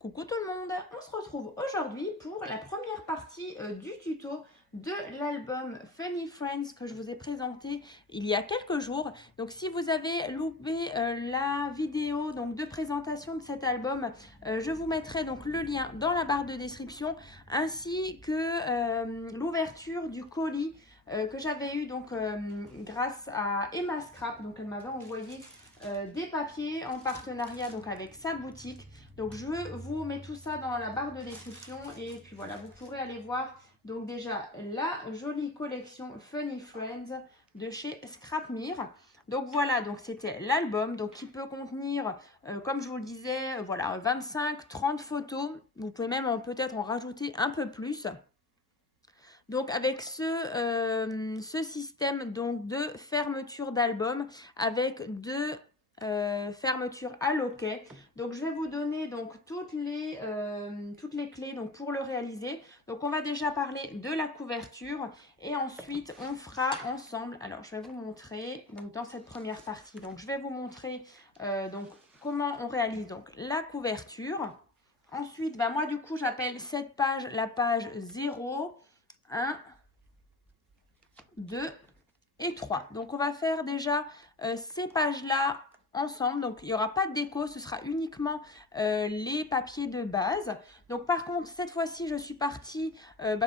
Coucou tout le monde, on se retrouve aujourd'hui pour la première partie du tuto de l'album Funny Friends que je vous ai présenté il y a quelques jours. Donc si vous avez loupé la vidéo de présentation de cet album, je vous mettrai donc le lien dans la barre de description ainsi que l'ouverture du colis que j'avais eu grâce à Emma Scrap. Donc elle m'avait envoyé des papiers en partenariat avec sa boutique. Donc je vous mets tout ça dans la barre de description et puis voilà, vous pourrez aller voir donc déjà la jolie collection Funny Friends de chez Scrapmere. Donc voilà, donc c'était l'album donc qui peut contenir, comme je vous le disais, voilà 25-30 photos. Vous pouvez même peut-être en rajouter un peu plus. Donc avec ce système donc de fermeture d'album avec deux fermeture à loquet. Donc je vais vous donner donc toutes les clés donc pour le réaliser. Donc on va déjà parler de la couverture et ensuite on fera ensemble. Alors je vais vous montrer donc dans cette première partie. Donc je vais vous montrer donc comment on réalise donc la couverture. Ensuite, moi du coup j'appelle cette page la page 0, 1, 2 et 3. Donc on va faire déjà ces pages-là ensemble. Donc il n'y aura pas de déco, ce sera uniquement les papiers de base. Donc par contre cette fois-ci je suis partie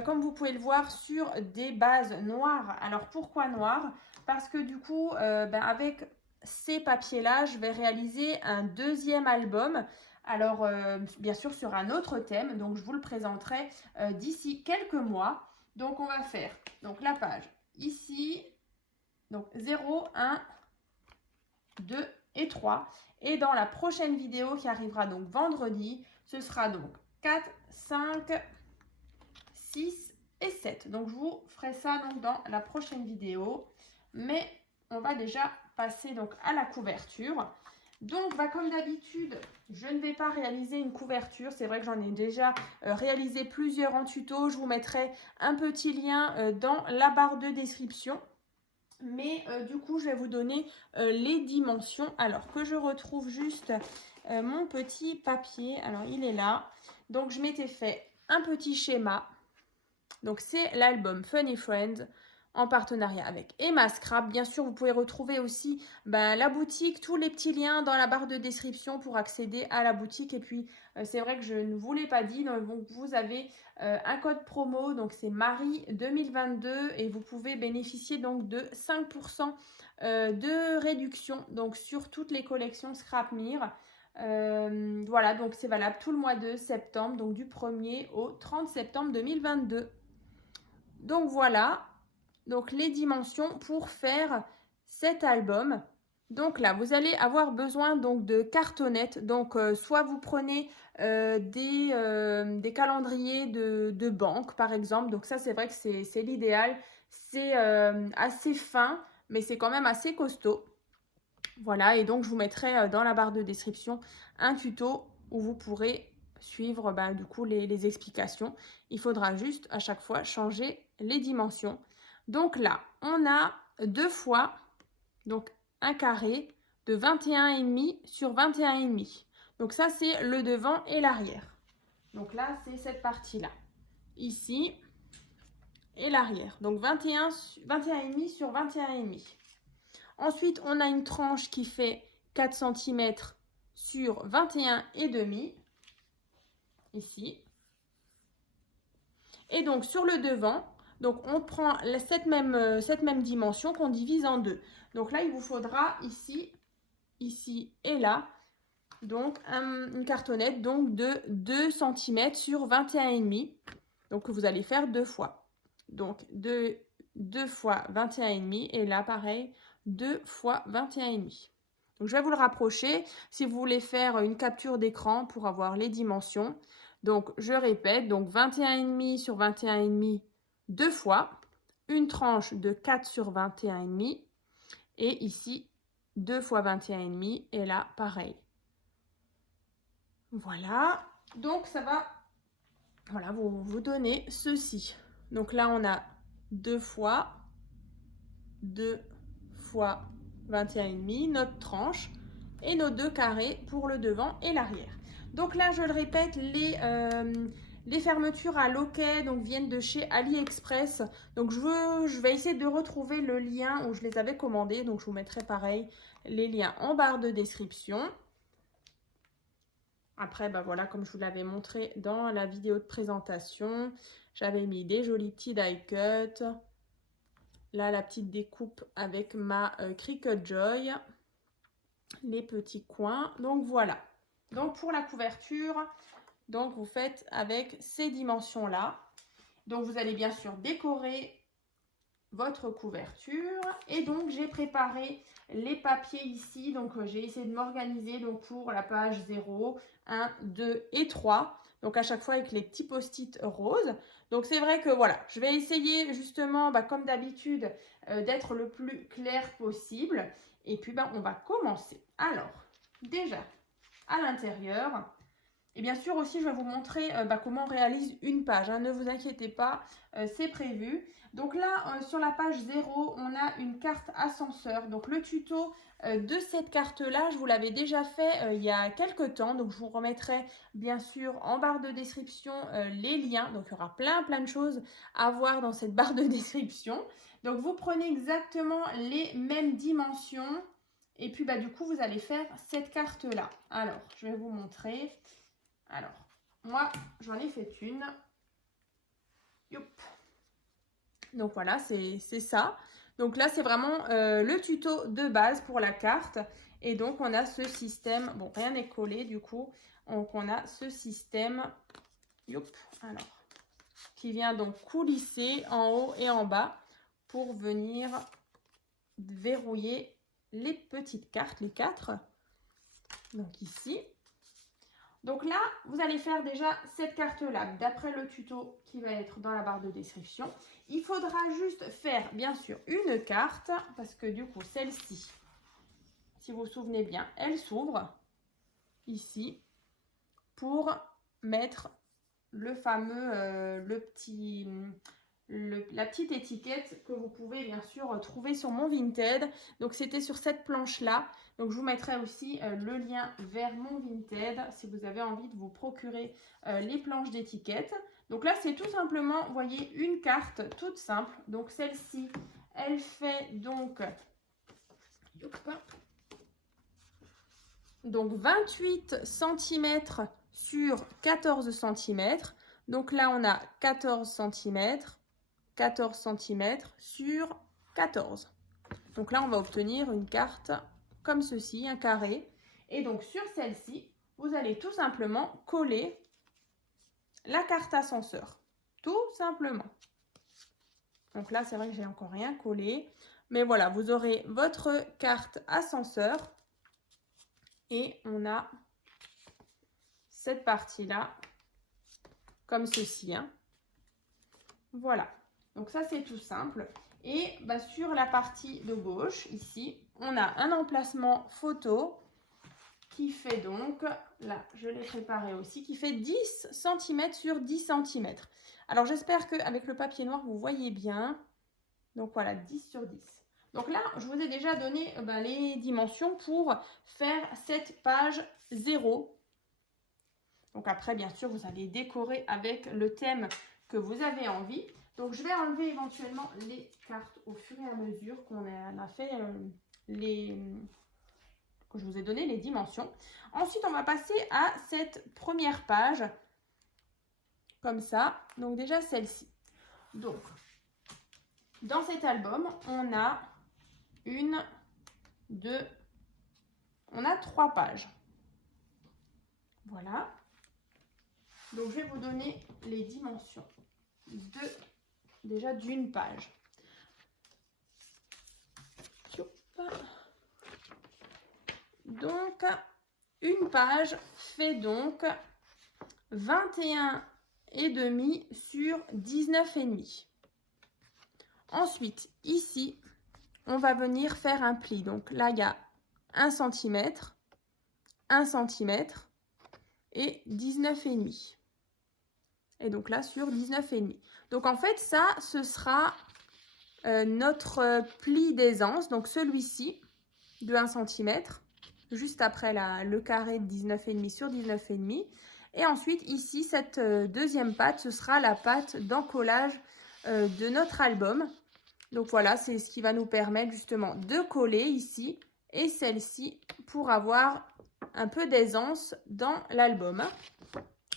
comme vous pouvez le voir sur des bases noires. Alors pourquoi noir? Parce que du coup avec ces papiers là je vais réaliser un deuxième album. Alors bien sûr sur un autre thème, donc je vous le présenterai d'ici quelques mois. Donc on va faire donc la page ici, donc 0, 1, 2 et 3. Et dans la prochaine vidéo qui arrivera donc vendredi, ce sera donc 4, 5, 6 et 7. Donc je vous ferai ça donc dans la prochaine vidéo. Mais on va déjà passer donc à la couverture. Donc comme d'habitude, je ne vais pas réaliser une couverture. C'est vrai que j'en ai déjà réalisé plusieurs en tuto. Je vous mettrai un petit lien dans la barre de description. Mais du coup, je vais vous donner les dimensions. Alors que je retrouve juste mon petit papier. Alors, il est là. Donc, je m'étais fait un petit schéma. Donc, c'est l'album Funny Friends en partenariat avec Emma Scrap. Bien sûr, vous pouvez retrouver aussi la boutique, tous les petits liens dans la barre de description pour accéder à la boutique. Et puis, c'est vrai que je ne vous l'ai pas dit, donc vous avez un code promo, donc c'est Marie 2022 et vous pouvez bénéficier donc de 5% de réduction donc sur toutes les collections Scrapmere. Voilà, donc c'est valable tout le mois de septembre, donc du 1er au 30 septembre 2022. Donc voilà, donc les dimensions pour faire cet album. Donc là, vous allez avoir besoin donc de cartonnettes. Donc soit vous prenez des calendriers de banque par exemple. Donc ça, c'est vrai que c'est l'idéal. C'est assez fin, mais c'est quand même assez costaud. Voilà, et donc je vous mettrai dans la barre de description un tuto où vous pourrez suivre du coup les explications. Il faudra juste à chaque fois changer les dimensions. Donc là, on a deux fois donc un carré de 21,5 sur 21,5. Donc ça, c'est le devant et l'arrière. Donc là, c'est cette partie-là. Ici et l'arrière. Donc 21,5 sur 21,5. Ensuite, on a une tranche qui fait 4 cm sur 21,5. Ici. Et donc, sur le devant, donc on prend cette même dimension qu'on divise en deux. Donc là, il vous faudra ici, ici et là, donc une cartonnette donc de 2 cm sur 21,5. Donc que vous allez faire deux fois. Donc 2 fois 21,5 et là pareil 2 fois 21,5. Donc je vais vous le rapprocher si vous voulez faire une capture d'écran pour avoir les dimensions. Donc je répète, donc 21,5 sur 21,5 deux fois, une tranche de 4 sur 21,5 et ici 2 fois 21,5 et là pareil. Voilà, donc ça va vous donner ceci. Donc là on a 2 fois 21,5, notre tranche et nos deux carrés pour le devant et l'arrière. Donc là, je le répète, les fermetures à loquet donc viennent de chez AliExpress. Donc je vais essayer de retrouver le lien où je les avais commandées. Donc je vous mettrai pareil les liens en barre de description. Après, bah voilà, comme je vous l'avais montré dans la vidéo de présentation, j'avais mis des jolis petits die cut. Là, la petite découpe avec ma Cricut Joy. Les petits coins. Donc voilà. Donc pour la couverture, donc vous faites avec ces dimensions-là. Donc vous allez bien sûr décorer votre couverture. Et donc j'ai préparé les papiers ici. Donc j'ai essayé de m'organiser donc pour la page 0, 1, 2 et 3. Donc à chaque fois avec les petits post-it roses. Donc c'est vrai que voilà, je vais essayer justement comme d'habitude d'être le plus clair possible. Et puis on va commencer. Alors déjà à l'intérieur. Et bien sûr aussi, je vais vous montrer comment on réalise une page. Hein. Ne vous inquiétez pas, c'est prévu. Donc là, sur la page 0, on a une carte ascenseur. Donc le tuto de cette carte-là, je vous l'avais déjà fait il y a quelques temps. Donc je vous remettrai bien sûr en barre de description les liens. Donc il y aura plein de choses à voir dans cette barre de description. Donc vous prenez exactement les mêmes dimensions. Et puis du coup, vous allez faire cette carte-là. Alors, je vais vous montrer. Alors, moi, j'en ai fait une. Youp. Donc voilà, c'est ça. Donc là, c'est vraiment le tuto de base pour la carte. Et donc, on a ce système. Bon, rien n'est collé du coup. Donc, on a ce système. Youp. Alors, qui vient donc coulisser en haut et en bas pour venir verrouiller les petites cartes, les 4. Donc ici. Donc là, vous allez faire déjà cette carte-là, d'après le tuto qui va être dans la barre de description. Il faudra juste faire, bien sûr, une carte, parce que du coup, celle-ci, si vous vous souvenez bien, elle s'ouvre ici pour mettre le fameux, la petite étiquette que vous pouvez bien sûr trouver sur mon Vinted. Donc c'était sur cette planche là. Donc je vous mettrai aussi le lien vers mon Vinted si vous avez envie de vous procurer les planches d'étiquettes. Donc là c'est tout simplement, vous voyez, une carte toute simple. Donc celle-ci, elle fait donc 28 cm sur 14 cm. Donc là on a 14 cm. 14 cm sur 14. Donc là, on va obtenir une carte comme ceci, un carré. Et donc, sur celle-ci, vous allez tout simplement coller la carte ascenseur. Tout simplement. Donc là, c'est vrai que j'ai encore rien collé. Mais voilà, vous aurez votre carte ascenseur. Et on a cette partie-là, comme ceci. Hein. Voilà. Donc ça, c'est tout simple. Et sur la partie de gauche, ici, on a un emplacement photo qui fait donc, là, je l'ai préparé aussi, qui fait 10 cm sur 10 cm. Alors, j'espère qu'avec le papier noir, vous voyez bien. Donc voilà, 10 sur 10. Donc là, je vous ai déjà donné les dimensions pour faire cette page 0. Donc après, bien sûr, vous allez décorer avec le thème que vous avez envie. Donc, je vais enlever éventuellement les cartes au fur et à mesure qu'on a fait que je vous ai donné les dimensions. Ensuite, on va passer à cette première page, comme ça. Donc, déjà celle-ci. Donc, dans cet album, on a on a 3 pages. Voilà. Donc, je vais vous donner les dimensions déjà d'une page. Donc, une page fait donc 21,5 sur 19,5. Ensuite, ici, on va venir faire un pli. Donc là, il y a 1 cm, 1 cm et 19,5. Et donc là, sur 19,5. Donc en fait, ça, ce sera notre pli d'aisance. Donc celui-ci, de 1 cm. juste après le carré de 19,5 sur 19,5. Et ensuite, ici, cette deuxième pâte, ce sera la pâte d'encollage de notre album. Donc voilà, c'est ce qui va nous permettre justement de coller ici et celle-ci pour avoir un peu d'aisance dans l'album.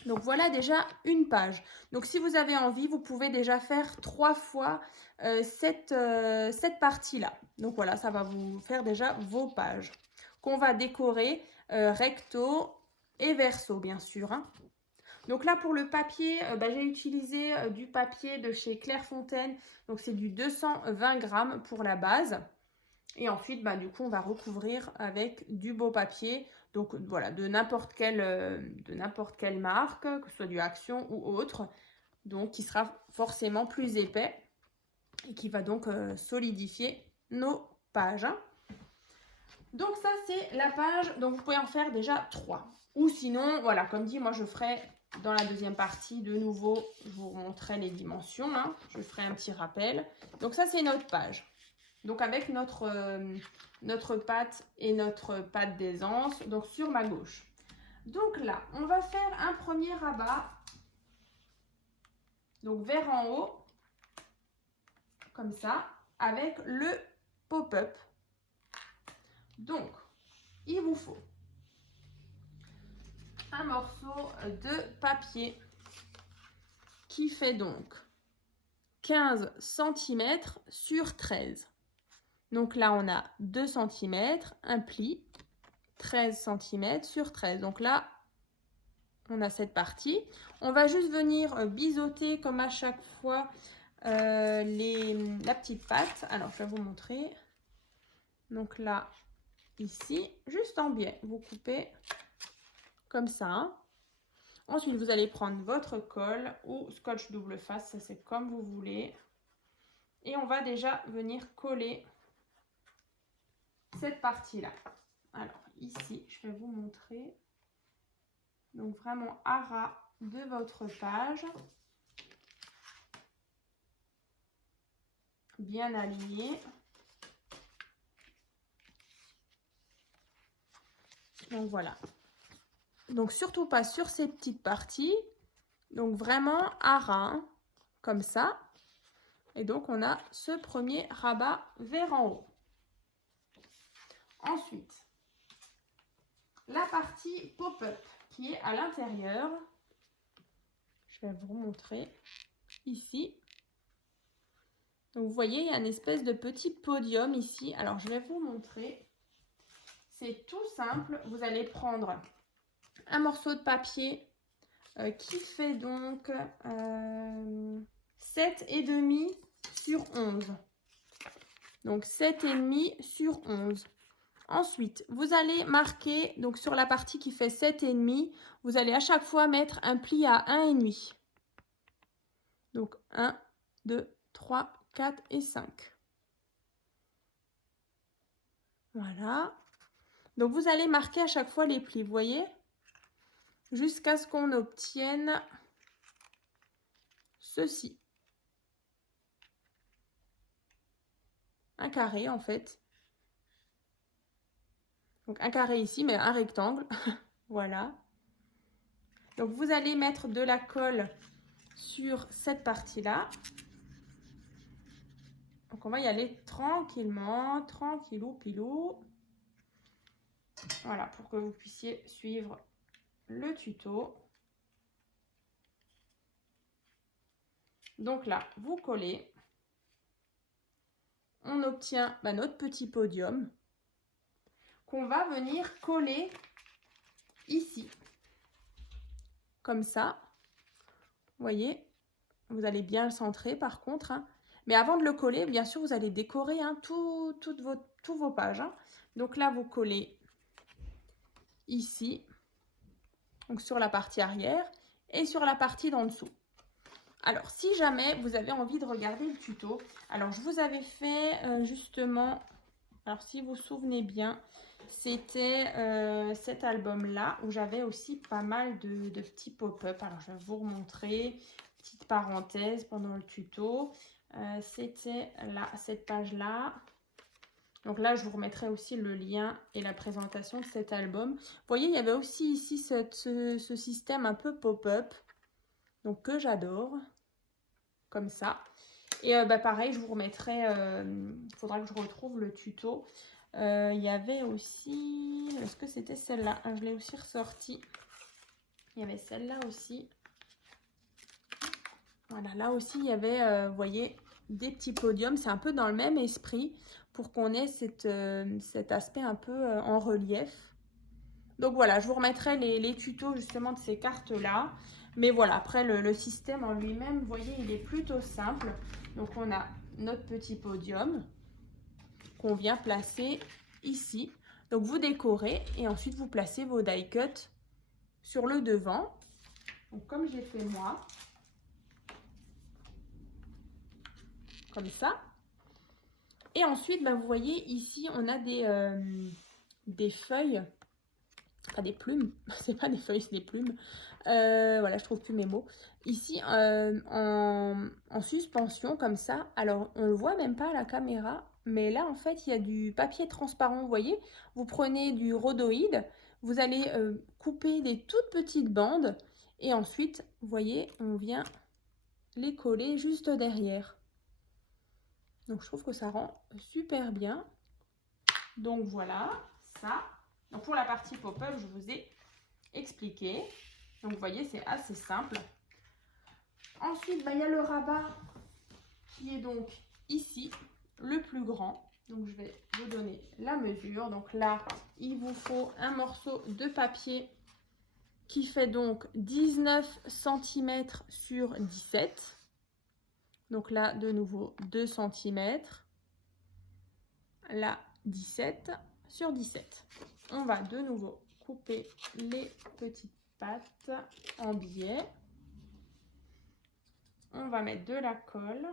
Donc voilà déjà une page. Donc si vous avez envie, vous pouvez déjà faire 3 fois cette partie-là. Donc voilà, ça va vous faire déjà vos pages qu'on va décorer recto et verso, bien sûr. Hein. Donc là, pour le papier, j'ai utilisé du papier de chez Clairefontaine. Donc c'est du 220 grammes pour la base. Et ensuite, du coup, on va recouvrir avec du beau papier. Donc voilà, de n'importe quelle marque, que ce soit du Action ou autre. Donc qui sera forcément plus épais et qui va donc solidifier nos pages. Hein. Donc ça, c'est la page. Donc vous pouvez en faire déjà 3. Ou sinon, voilà, comme dit, moi je ferai dans la deuxième partie, de nouveau, je vous montrerai les dimensions. Hein. Je ferai un petit rappel. Donc ça, c'est notre page. Donc avec notre pâte et notre pâte d'aisance, donc sur ma gauche. Donc là, on va faire un premier rabat, donc vers en haut, comme ça, avec le pop-up. Donc, il vous faut un morceau de papier qui fait donc 15 cm sur 13. Donc là, on a 2 cm, un pli, 13 cm sur 13. Donc là, on a cette partie. On va juste venir biseauter comme à chaque fois la petite pâte. Alors, je vais vous montrer. Donc là, ici, juste en biais, vous coupez comme ça. Hein. Ensuite, vous allez prendre votre colle ou scotch double face, ça c'est comme vous voulez. Et on va déjà venir coller cette partie-là. Alors, ici, je vais vous montrer. Donc, vraiment à ras de votre page. Bien aligné. Donc, voilà. Donc, surtout pas sur ces petites parties. Donc, vraiment à ras, hein, comme ça. Et donc, on a ce premier rabat vers en haut. Ensuite, la partie pop-up qui est à l'intérieur. Je vais vous montrer ici. Donc, vous voyez, il y a une espèce de petit podium ici. Alors, je vais vous montrer. C'est tout simple. Vous allez prendre un morceau de papier qui fait donc 7,5 sur 11. Donc, 7,5 sur 11. Ensuite, vous allez marquer, donc sur la partie qui fait 7,5, vous allez à chaque fois mettre un pli à 1,5. Donc 1, 2, 3, 4 et 5. Voilà. Donc vous allez marquer à chaque fois les plis, vous voyez, jusqu'à ce qu'on obtienne ceci. Un carré en fait. Donc un carré ici, mais un rectangle. Voilà. Donc vous allez mettre de la colle sur cette partie-là. Donc on va y aller tranquillement, tranquillou pilou. Voilà, pour que vous puissiez suivre le tuto. Donc là, vous collez. On obtient notre petit podium qu'on va venir coller ici. Comme ça. Vous voyez, vous allez bien le centrer par contre. Hein. Mais avant de le coller, bien sûr, vous allez décorer hein, toutes vos pages. Hein. Donc là, vous collez ici, donc sur la partie arrière et sur la partie d'en dessous. Alors, si jamais vous avez envie de regarder le tuto, alors je vous avais fait justement, alors si vous vous souvenez bien, c'était cet album-là où j'avais aussi pas mal de petits pop-up. Alors, je vais vous remontrer, petite parenthèse pendant le tuto. C'était là, cette page-là. Donc là, je vous remettrai aussi le lien et la présentation de cet album. Vous voyez, il y avait aussi ici ce système un peu pop-up, donc que j'adore, comme ça. Et pareil, je vous remettrai, il faudra que je retrouve le tuto. Il y avait aussi, est-ce que c'était celle-là? Je l'ai aussi ressortie. Il y avait celle-là aussi. Voilà, là aussi, il y avait, vous voyez, des petits podiums. C'est un peu dans le même esprit pour qu'on ait cet aspect un peu en relief. Donc voilà, je vous remettrai les tutos justement de ces cartes-là. Mais voilà, après le système en lui-même, vous voyez, il est plutôt simple. Donc on a notre petit podium qu'on vient placer ici. Donc vous décorez et ensuite vous placez vos die cuts sur le devant. Donc comme j'ai fait moi. Comme ça. Et ensuite, bah, vous voyez ici, on a des feuilles, enfin des plumes, c'est pas des feuilles, c'est des plumes. Voilà, je trouve plus mes mots. Ici, en suspension, comme ça. Alors, on le voit même pas à la caméra, mais là, en fait, il y a du papier transparent, vous voyez. Vous prenez du rhodoïde, vous allez couper des toutes petites bandes, et ensuite, vous voyez, on vient les coller juste derrière. Donc, je trouve que ça rend super bien. Donc, voilà, ça. Donc, pour la partie pop-up, je vous ai expliqué. Donc, vous voyez, c'est assez simple. Ensuite, il y a le rabat qui est donc ici, le plus grand. Donc, je vais vous donner la mesure. Donc là, il vous faut un morceau de papier qui fait donc 19 cm sur 17. Donc là, de nouveau, 2 cm. Là, 17 sur 17. On va de nouveau couper les petites pattes en biais. On va mettre de la colle.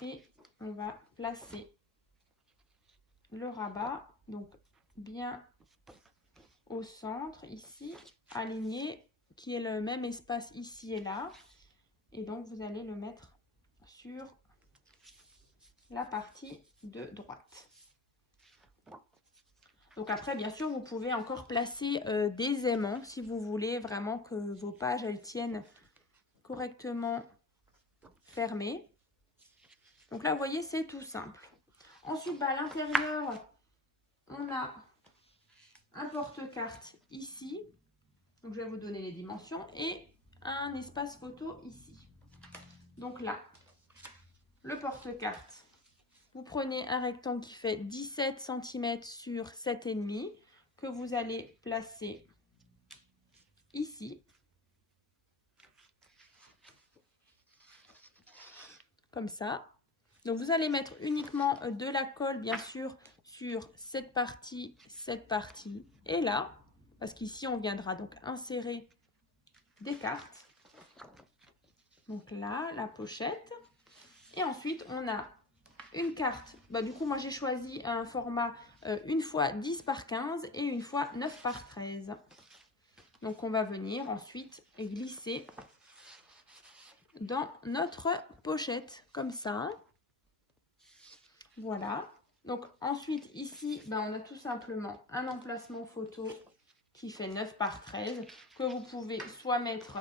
Et on va placer le rabat, donc bien au centre, ici, aligné, qui est le même espace ici et là. Et donc, vous allez le mettre sur la partie de droite. Donc après, bien sûr, vous pouvez encore placer des aimants si vous voulez vraiment que vos pages, elles tiennent correctement fermées. Donc là, vous voyez, c'est tout simple. Ensuite, à l'intérieur, on a un porte-carte ici. Donc, je vais vous donner les dimensions. Et un espace photo ici. Donc là, le porte-carte, vous prenez un rectangle qui fait 17 cm sur 7,5 que vous allez placer ici. Comme ça. Donc, vous allez mettre uniquement de la colle, bien sûr, sur cette partie et là. Parce qu'ici, on viendra donc insérer des cartes. Donc là, la pochette. Et ensuite, on a une carte. Du coup, moi, j'ai choisi un format 1 fois 10 par 15 et 1 fois 9 par 13. Donc, on va venir ensuite glisser dans notre pochette, comme ça. Voilà. Donc, ensuite, ici, on a tout simplement un emplacement photo qui fait 9 par 13 que vous pouvez soit mettre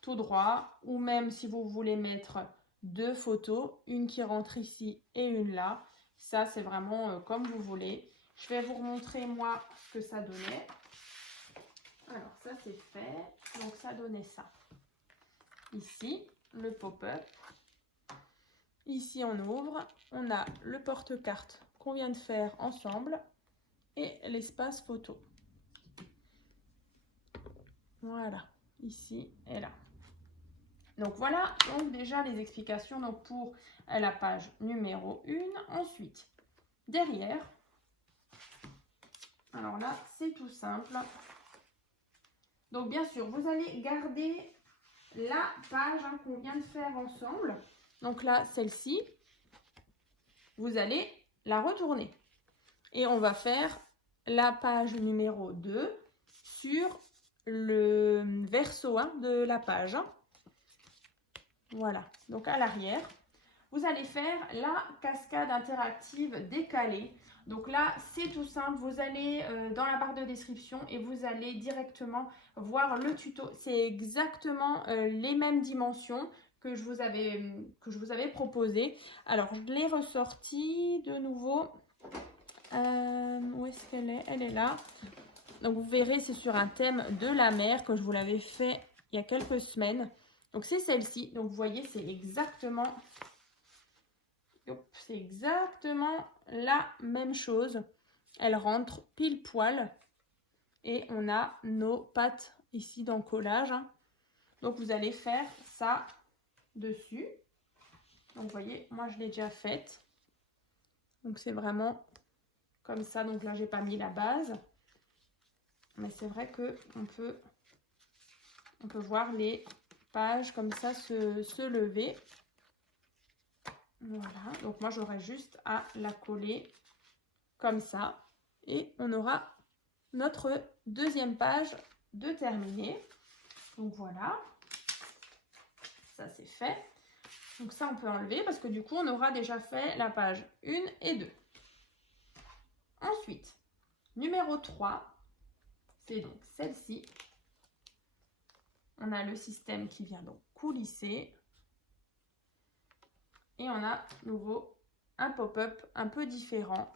tout droit ou même si vous voulez mettre 2 photos, une qui rentre ici et une là. Ça, c'est vraiment comme vous voulez. Je vais vous remontrer, moi, ce que ça donnait. Alors, ça, c'est fait. Donc, ça donnait ça. Ici, le pop-up. Ici, on ouvre. On a le porte-carte qu'on vient de faire ensemble et l'espace photo. Voilà, ici et là. Donc voilà, donc déjà les explications donc pour la page numéro 1. Ensuite, derrière, alors là, c'est tout simple. Donc bien sûr, vous allez garder la page qu'on vient de faire ensemble. Donc là, celle-ci, vous allez la retourner. Et on va faire la page numéro 2 sur le verso de la page. Voilà, donc à l'arrière. Vous allez faire la cascade interactive décalée. Donc là, c'est tout simple. Vous allez dans la barre de description et vous allez directement voir le tuto. C'est exactement les mêmes dimensions que je vous avais proposé. Alors, je l'ai ressortie de nouveau. Où est-ce qu'elle est? Elle est là. Donc, vous verrez, c'est sur un thème de la mer que je vous l'avais fait il y a quelques semaines. Donc, c'est celle-ci. Donc, vous voyez, c'est exactement la même chose. Elle rentre pile poil. Et on a nos pattes ici dans le collage. Donc, vous allez faire ça dessus. Donc, vous voyez, moi, je l'ai déjà faite. Donc, c'est vraiment comme ça. Donc, là, j'ai pas mis la base. Mais c'est vrai qu'on peut voir les pages comme ça se lever. Voilà. Donc, moi, j'aurais juste à la coller comme ça. Et on aura notre deuxième page de terminée. Donc, voilà. Ça, c'est fait. Donc, ça, on peut enlever parce que du coup, on aura déjà fait la page 1 et 2. Ensuite, numéro 3, c'est donc celle-ci. On a le système qui vient donc coulisser. Et on a à nouveau un pop-up un peu différent.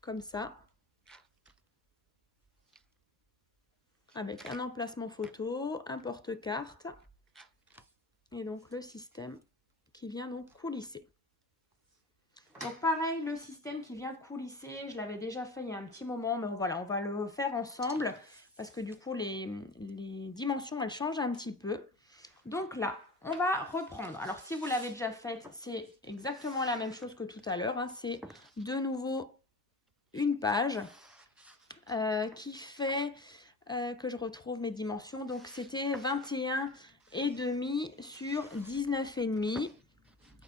Comme ça. Avec un emplacement photo, un porte-carte. Et donc le système qui vient donc coulisser. Donc pareil, le système qui vient coulisser, je l'avais déjà fait il y a un petit moment, mais voilà, on va le faire ensemble parce que du coup les dimensions elles changent un petit peu. Donc là, on va reprendre. Alors si vous l'avez déjà faite, c'est exactement la même chose que tout à l'heure. C'est de nouveau une page qui fait que je retrouve mes dimensions. Donc c'était 21,5 sur 19,5.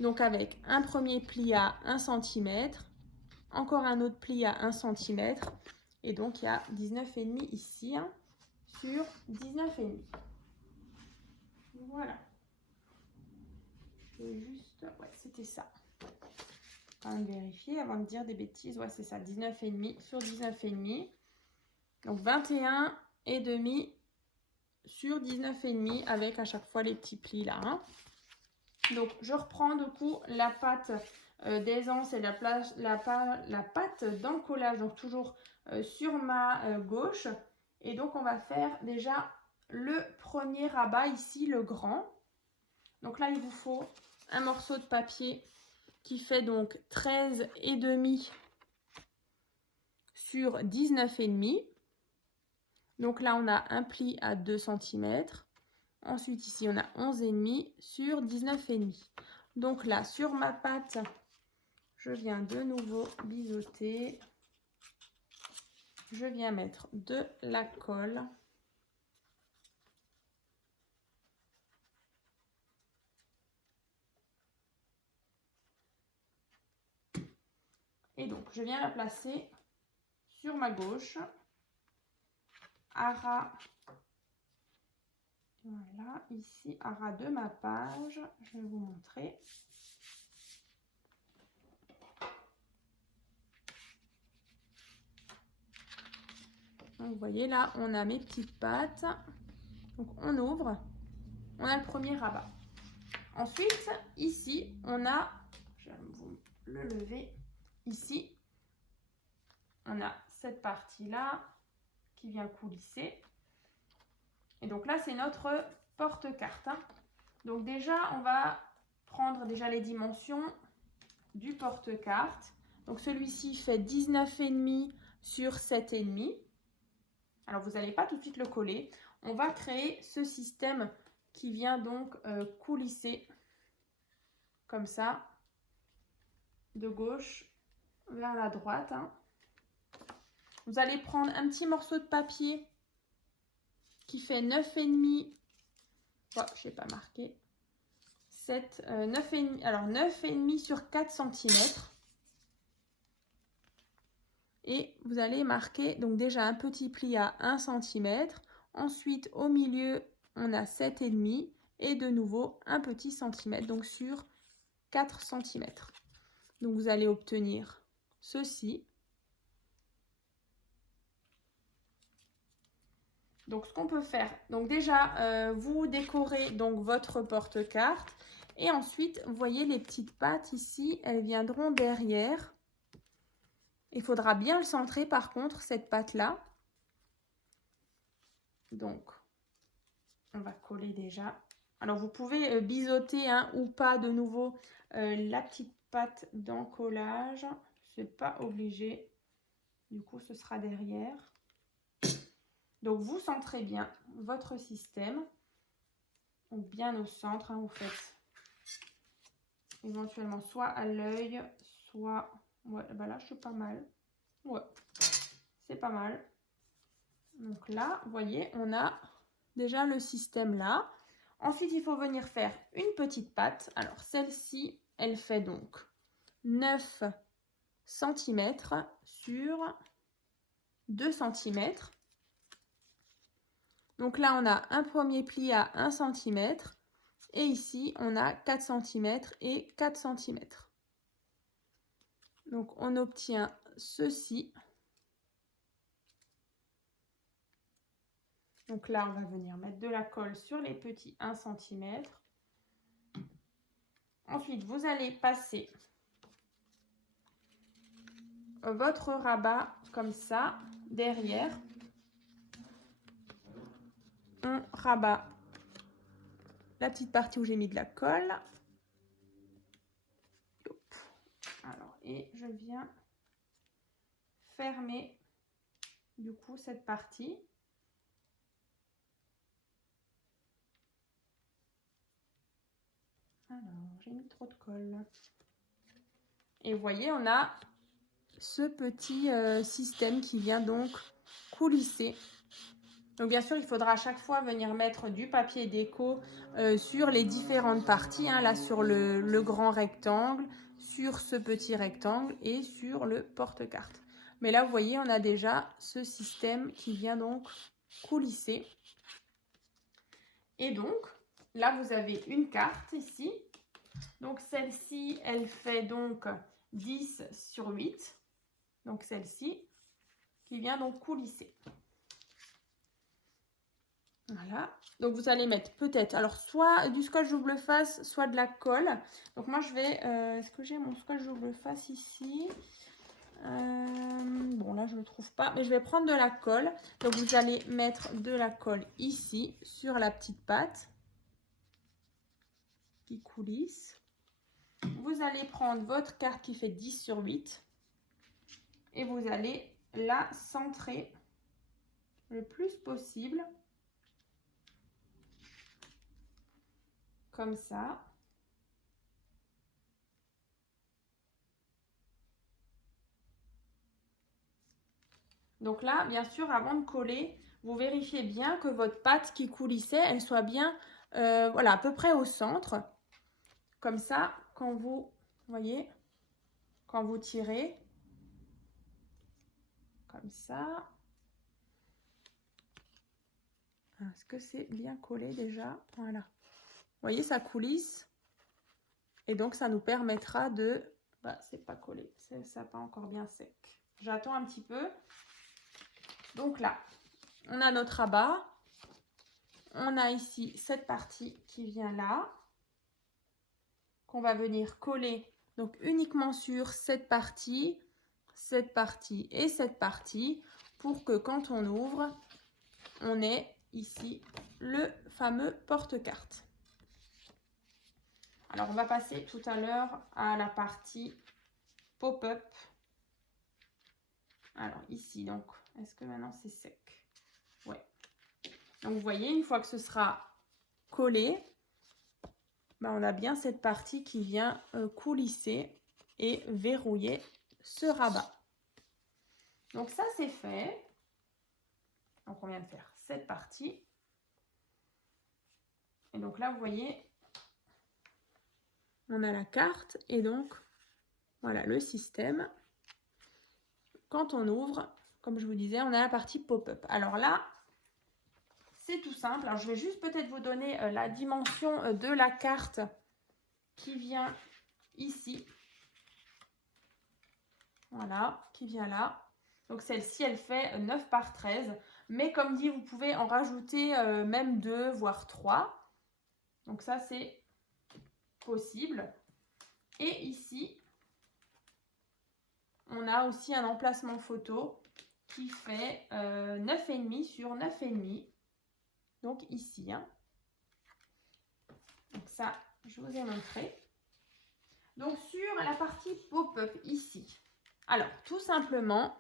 Donc avec un premier pli à 1 cm, encore un autre pli à 1 cm, et donc il y a 19,5 ici sur 19,5. Voilà. Je vais juste... Ouais, c'était ça. On va vérifier avant de dire des bêtises. Ouais, c'est ça, 19,5 sur 19,5. Donc 21,5 sur 19,5 avec à chaque fois les petits plis là. Donc, je reprends du coup la pâte d'aisance et la pâte d'encollage, donc toujours sur ma gauche. Et donc, on va faire déjà le premier rabat ici, le grand. Donc là, il vous faut un morceau de papier qui fait donc 13,5 sur 19,5. Donc là, on a un pli à 2 cm. Ensuite, ici, on a 11,5 sur 19,5. Donc là, sur ma pâte, je viens de nouveau biseauter. Je viens mettre de la colle. Et donc, je viens la placer sur ma gauche. À ras. Voilà, ici, à ras de ma page. Je vais vous montrer. Donc, vous voyez là, on a mes petites pattes. Donc, on ouvre. On a le premier rabat. Ensuite, ici, on a, je vais vous le lever, ici, on a cette partie-là qui vient coulisser. Et donc là, c'est notre porte-carte. Donc déjà, on va prendre déjà les dimensions du porte-carte. Donc celui-ci fait 19,5 sur 7,5. Alors, vous n'allez pas tout de suite le coller. On va créer ce système qui vient donc coulisser comme ça, de gauche vers la droite. Vous allez prendre un petit morceau de papier qui fait 9,5. Oh, je n'ai pas marqué. 9,5, alors 9,5 sur 4 cm. Et vous allez marquer donc déjà un petit pli à 1 cm. Ensuite, au milieu, on a 7,5 et de nouveau un petit centimètre, donc sur 4 cm. Donc vous allez obtenir ceci. Donc ce qu'on peut faire, donc déjà vous décorez donc votre porte-carte et ensuite vous voyez les petites pattes ici, elles viendront derrière. Il faudra bien le centrer par contre cette patte là. Donc on va coller déjà. Alors vous pouvez biseauter ou pas de nouveau la petite patte d'encollage, c'est pas obligé. Du coup ce sera derrière. Donc, vous centrez bien votre système, donc bien au centre, vous faites éventuellement soit à l'œil, soit... Ouais, bah là, je suis pas mal. Ouais, c'est pas mal. Donc là, vous voyez, on a déjà le système là. Ensuite, il faut venir faire une petite patte. Alors, celle-ci, elle fait donc 9 cm sur 2 cm. Donc là, on a un premier pli à 1 cm et ici, on a 4 cm et 4 cm. Donc, on obtient ceci. Donc là, on va venir mettre de la colle sur les petits 1 cm. Ensuite, vous allez passer votre rabat comme ça, derrière. On rabat la petite partie où j'ai mis de la colle. Alors, et je viens fermer du coup cette partie. Alors, j'ai mis trop de colle. Et vous voyez, on a ce petit système qui vient donc coulisser. Donc bien sûr, il faudra à chaque fois venir mettre du papier déco sur les différentes parties. Là, sur le grand rectangle, sur ce petit rectangle et sur le porte-carte. Mais là, vous voyez, on a déjà ce système qui vient donc coulisser. Et donc, là, vous avez une carte ici. Donc, celle-ci, elle fait donc 10 sur 8. Donc, celle-ci qui vient donc coulisser. Voilà. Donc, vous allez mettre peut-être, alors, soit du scotch double face, soit de la colle. Donc, moi, je vais... est-ce que j'ai mon scotch double face ici? Bon, là, je ne le trouve pas. Mais je vais prendre de la colle. Donc, vous allez mettre de la colle ici, sur la petite patte qui coulisse. Vous allez prendre votre carte qui fait 10 sur 8 et vous allez la centrer le plus possible, comme ça. Donc là, bien sûr, avant de coller, vous vérifiez bien que votre pâte qui coulissait, elle soit bien voilà, à peu près au centre. Comme ça, quand vous voyez, quand vous tirez, comme ça. Est-ce que c'est bien collé déjà? Voilà. Vous voyez, ça coulisse. Et donc, ça nous permettra de... Bah, c'est pas collé, ça n'a pas encore bien sec. J'attends un petit peu. Donc là, on a notre rabat. On a ici cette partie qui vient là, qu'on va venir coller donc uniquement sur cette partie et cette partie, pour que quand on ouvre, on ait ici le fameux porte-carte. Alors, on va passer tout à l'heure à la partie pop-up. Alors, ici, donc, est-ce que maintenant c'est sec? Ouais. Donc, vous voyez, une fois que ce sera collé, ben, on a bien cette partie qui vient coulisser et verrouiller ce rabat. Donc, ça, c'est fait. Donc, on vient de faire cette partie. Et donc là, vous voyez, on a la carte et donc, voilà le système. Quand on ouvre, comme je vous disais, on a la partie pop-up. Alors là, c'est tout simple. Alors, je vais juste peut-être vous donner la dimension de la carte qui vient ici. Voilà, qui vient là. Donc, celle-ci, elle fait 9 par 13. Mais comme dit, vous pouvez en rajouter même 2, voire 3. Donc, ça, c'est possible. Et ici, on a aussi un emplacement photo qui fait 9,5 sur 9,5. Donc ici. Hein. Donc ça, je vous ai montré. Donc sur la partie pop-up ici. Alors, tout simplement,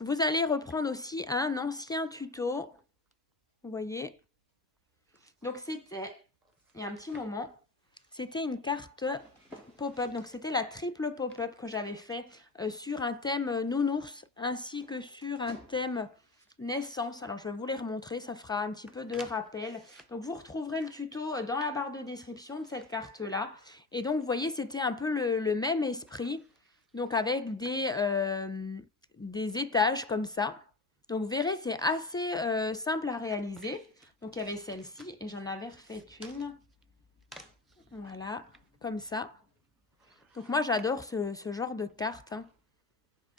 vous allez reprendre aussi un ancien tuto. Vous voyez. Donc c'était, il y a un petit moment, c'était une carte pop-up. Donc c'était la triple pop-up que j'avais fait sur un thème nounours ainsi que sur un thème naissance. Alors je vais vous les remontrer, ça fera un petit peu de rappel. Donc vous retrouverez le tuto dans la barre de description de cette carte là. Et donc vous voyez, c'était un peu le même esprit. Donc avec des étages comme ça. Donc vous verrez, c'est assez simple à réaliser. Donc il y avait celle-ci et j'en avais refait une. Voilà, comme ça. Donc moi j'adore ce genre de carte. Hein.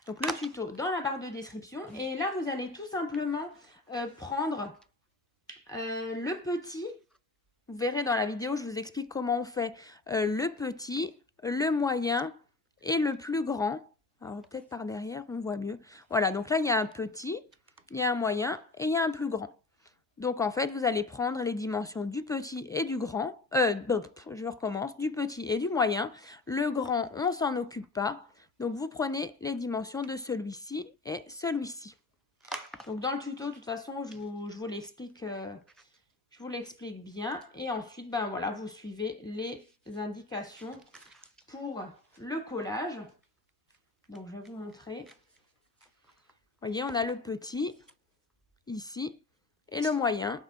Donc le tuto dans la barre de description. Et là vous allez tout simplement prendre le petit. Vous verrez dans la vidéo, je vous explique comment on fait le petit, le moyen et le plus grand. Alors peut-être par derrière, on voit mieux. Voilà, donc là il y a un petit, il y a un moyen et il y a un plus grand. Donc en fait, vous allez prendre les dimensions du petit et du grand. Je recommence, du petit et du moyen. Le grand, on s'en occupe pas. Donc vous prenez les dimensions de celui-ci et celui-ci. Donc dans le tuto, de toute façon, je vous l'explique bien. Et ensuite, ben voilà, vous suivez les indications pour le collage. Donc je vais vous montrer. Vous voyez, on a le petit ici et le moyen.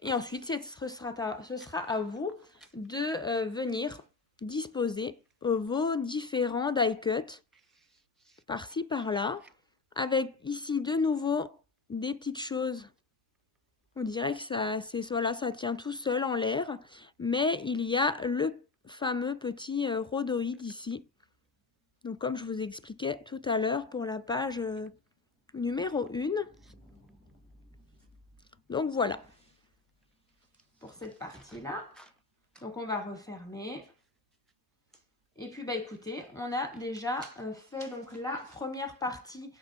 Et ensuite, ce sera à vous de venir disposer vos différents die cuts par-ci, par-là, avec ici de nouveau des petites choses. On dirait que ça tient tout seul en l'air, mais il y a le fameux petit rhodoïde ici. Donc comme je vous expliquais tout à l'heure pour la page numéro 1. Donc voilà pour cette partie-là. Donc on va refermer. Et puis bah écoutez, on a déjà fait donc la première partie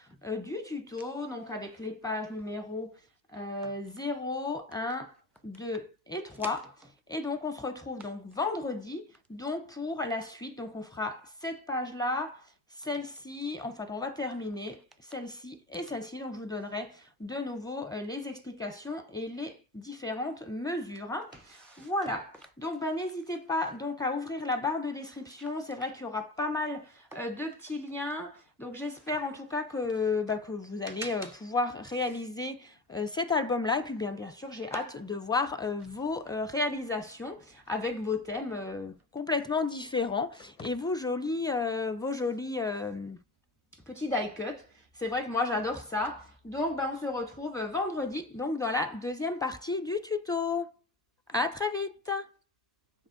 du tuto, donc avec les pages numéro 0, 1, 2 et 3. Et donc on se retrouve donc vendredi donc pour la suite. Donc on fera cette page-là, celle-ci, enfin on va terminer celle-ci et celle-ci. Donc je vous donnerai de nouveau les explications et les différentes mesures. Hein. Voilà, donc bah, n'hésitez pas donc à ouvrir la barre de description. C'est vrai qu'il y aura pas mal de petits liens. Donc j'espère en tout cas que vous allez pouvoir réaliser cet album-là. Et puis bien sûr, j'ai hâte de voir vos réalisations avec vos thèmes complètement différents. Et vos jolis petits die cuts. C'est vrai que moi j'adore ça. Donc bah, on se retrouve vendredi donc dans la deuxième partie du tuto. À très vite!